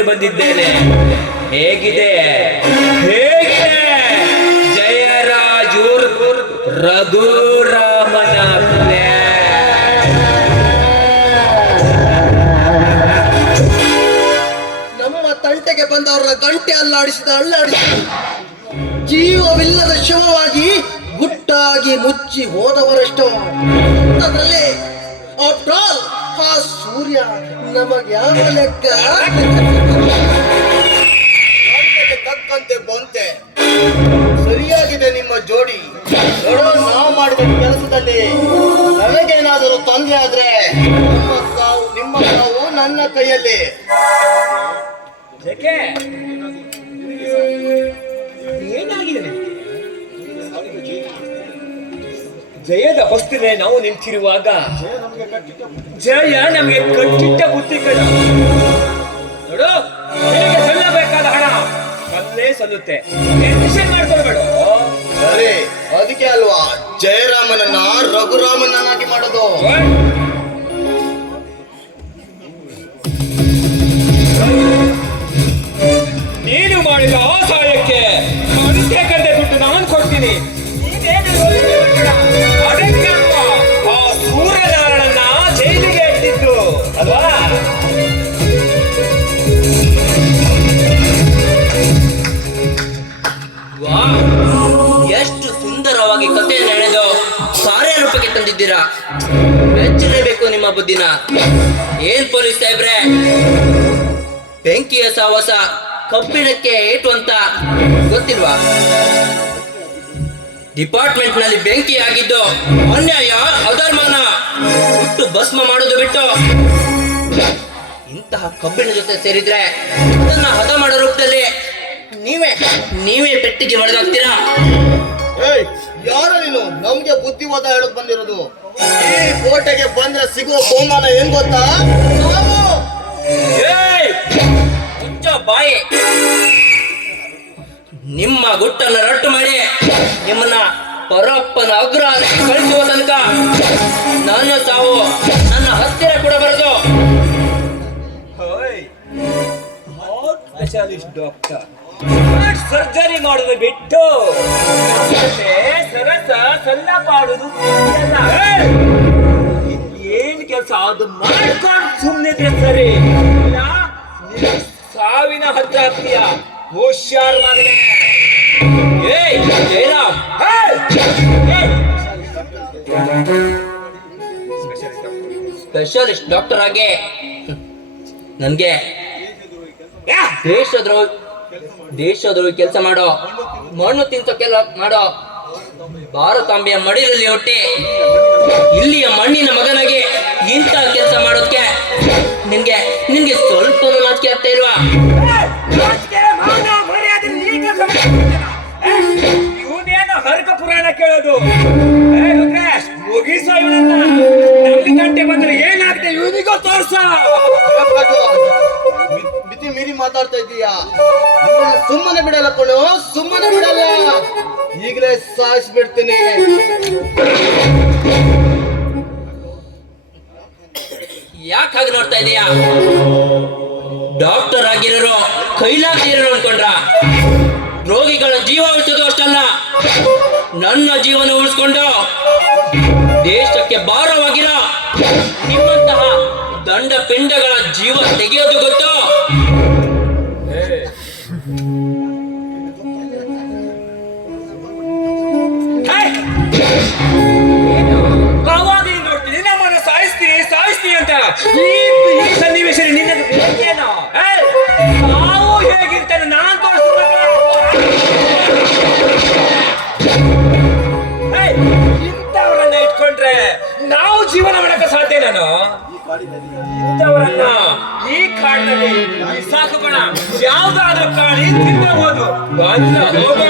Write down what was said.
ಹುಡುಕಿಕೊಂಡು ಬಂದಿದ್ದೇನೆ. ಹೇಗಿದೆ ಹೇಗಿದೆ ಜಯರಾಜ್ ರಘುರಾಮನ ನಮ್ಮ ತಂಟೆಗೆ ಬಂದವರ ಗಂಟೆ ಅಲ್ಲಾಡಿಸಿದ ಜೀವವಿಲ್ಲದ ಶವವಾಗಿ ಗುಟ್ಟಾಗಿ ಮುಚ್ಚಿ ಹೋದವರಷ್ಟು. ಅದರಲ್ಲಿ ಆ ಸೂರ್ಯ ನಮಗೆ ಯಾವ ಲೆಕ್ಕ? ತಕ್ಕಂತೆ ಬಂತೆ. ಸರಿಯಾಗಿದೆ ನಿಮ್ಮ ಜೋಡಿ. ನಾವು ಮಾಡಿದ ಕೆಲಸದಲ್ಲಿ ನಮಗೇನಾದರೂ ತೊಂದರೆ ಆದ್ರೆ ನಿಮ್ಮ ಸಾವು ನನ್ನ ಕೈಯಲ್ಲಿ. ಏನಾಗಿದೆ? ಜಯದ ಹೊಸ್ತಿದೆ ನಾವು ನಿಂತಿರುವಾಗ ಜಯ ನಮಗೆ ಕಟ್ಟಿಟ್ಟ ಬುದ್ಧಿ ಕಡ. ನೋಡು, ನಿನಗೆ ಸಲ್ಲಬೇಕಾದ ಹಣ ಮೊದಲೇ ಸಲ್ಲುತ್ತೆ. ಮಾಡ್ಕೊಳ್ಬೇಡ. ಸರಿ, ಅದಕ್ಕೆ ಅಲ್ವಾ ಜಯರಾಮನನ್ನ ರಘುರಾಮನನ್ನಾಗಿ ಮಾಡೋದು. ನೀನು ಮಾಡಿದ ಆ ಸಹಾಯಕ್ಕೆ ಕಂತೆ ದುಡ್ಡು ನಾನು ಕೊಡ್ತೀನಿ. ಆ ಸೂರ್ಯನಾರಾಯಣನ ಜೈಲಿಗೆ ಇಟ್ಟಿದ್ದು ಅಲ್ವಾ? ಎಷ್ಟು ಸುಂದರವಾಗಿ ಕಥೆಯನ್ನು ಎಳೆದು ಕಾರ್ಯರೂಪಕ್ಕೆ ತಂದಿದ್ದೀರಾ. ಮೆಚ್ಚಲೇಬೇಕು ನಿಮ್ಮ ಬುದ್ಧಿನ. ಏನ್ ಪೊಲೀಸ್ ಸಾಹೇಬ್ರೆ, ಬೆಂಕಿಯ ಸಾಹಸ ಕಬ್ಬಿಣಕ್ಕೆ ಏಟು ಅಂತ ಗೊತ್ತಿಲ್ವಾ? ಡಿಪಾರ್ಟ್ಮೆಂಟ್ ನಲ್ಲಿ ಬೆಂಕಿ ಆಗಿದ್ದು ಅನ್ಯಾಯ, ಅಧರ್ಮನ ಹುಟ್ಟು ಭಸ್ಮ ಮಾಡೋದು ಬಿಟ್ಟು ಇಂತಹ ಕಬ್ಬಿಣ ಜೊತೆ ಸೇರಿದ್ರೆ ಅದನ್ನ ಹದ ಮಾಡೋ ರೂಪದಲ್ಲಿ ನೀವೇ ಪೆಟ್ಟಿಗೆ ಹೊಡೆದಾಗ್ತೀರಾ. ಯಾರು ನೀನು ನಮ್ಗೆ ಬುದ್ಧಿವಾದ ಹೇಳಕ್ ಬಂದಿರೋದು? ಈ ಕೋಟೆಗೆ ಬಂದ್ರೆ ಸಿಗುವ ಬಹುಮಾನ ಏನ್ ಗೊತ್ತಾ? ಬಾಯಿ ನಿಮ್ಮ ಗುಟ್ಟನ್ನ ರಟ್ಟು ಮಾಡಿ ನಿಮ್ಮನ್ನ ಪರಪ್ಪನ ಅಗ್ರ ಕಳಿಸುವ ತನಕ ನನ್ನ ಸಾವು ನನ್ನ ಹತ್ತಿರ ಕೂಡ ಬರದು. ಸ್ಪೆಷಲಿಸ್ಟ್ ಡಾಕ್ಟರ್ ಸರ್ಜರಿ ಮಾಡೋದು ಬಿಟ್ಟು ಸರಸ ಸಲ್ಲಪಾಡುದು ಏನ್ ಕೆಲಸ ಅದು ಮಾಡ್ಕೊಂಡು ಸುಮ್ಮನಿದ್ರೆ ಸರಿ. ಸಾವಿನ ಹತ್ರ ಆಗ್ತೀಯ. ಹುಷಾರ್ ಮಗನೇ. ಸ್ಪೆಷಲಿಸ್ಟ್ ಡಾಕ್ಟರ್ ಆಗಿ ನನ್ಗೆ ದೇಶದ್ರೋಹಿ ಕೆಲಸ ಮಾಡೋ, ಮಣ್ಣು ತಿಂತ ಮಾಡೋ ಭಾರತಾಂಬೆಯ ಮಡಿಲಲ್ಲಿ ಹುಟ್ಟಿ ಇಲ್ಲಿಯ ಮಣ್ಣಿನ ಮಗನಾಗಿ ಇಂಥ ಕೆಲಸ ಮಾಡೋದಕ್ಕೆ ನಿನ್ಗೆ ಸ್ವಲ್ಪ ನಾಚಿಕೆ ಆಗ್ತಾ ಇಲ್ವಾ? ಇವನೇನು ಹರಕ ಪುರಾಣ ಕೇಳೋದು? ಮುಗಿಸೋ ಇವನನ್ನ. ನಮ್ಗೆ ಗಂಟೆ ಬಂದ್ರೆ ಏನಾಗ್ತದೆ ಇವನಿಗೂ ತೋರ್ಸ. ಮಿತಿ ಮೀರಿ ಮಾತಾಡ್ತಾ ಇದ್ದೀಯಾ? ಸುಮ್ಮನೆ ಬಿಡಲ್ಲ ಕಣೋ, ಸುಮ್ಮನೆ ಬಿಡಲ್ಲ. ಈಗಲೇ ಸಾಯಿಸ್ಬಿಡ್ತೀನಿ. ಯಾಕಾಗಿ ನೋಡ್ತಾ ಇದೀಯಾ? ಡಾಕ್ಟರ್ ಆಗಿರೋ ಕೈಲಾಗ್ದಿರೋ ಅನ್ಕೊಂಡ್ರ? ರೋಗಿಗಳ ಜೀವ ಉಳಿಸೋದು ಅಷ್ಟಲ್ಲ, ನನ್ನ ಜೀವನ ಉಳಿಸ್ಕೊಂಡು ದೇಶಕ್ಕೆ ಭಾರವಾಗಿರೋ ನಿಮ್ಮಂತಹ ದಂಡ ಪಿಂಡಗಳ ಜೀವ ತೆಗೆಯೋದು ಗೊತ್ತು. ಅವಾಗ ನೋಡ್ತೀನಿ ನಮ್ಮನ್ನ ಸಾಯಿಸ್ತೀನಿ ಅಂತ. ಈ ಸನ್ನಿವೇಶದಲ್ಲಿ ನಿನ್ನದು ಬೇಕೇನೋ? ನಾವು ಹೇಗಿರ್ತಾನೆ ನಾನ್ ತೋರಿಸ್ಬೇಕು. ಇಂಥವ್ರನ್ನ ಇಟ್ಕೊಂಡ್ರೆ ನಾವು ಜೀವನ ಮಾಡಕ್ಕೆ ಸಾಧ್ಯ? ನಾನು ಇಂಥವರನ್ನ ಈ ಕಾಡಿನಲ್ಲಿ ಸಾಕುಕೋಣ. ಯಾವ್ದಾದ್ರೂ ಕಾಡಿ ತಿನ್ನಬಹುದು. ಬಂದ ಹೋಗೋಣ.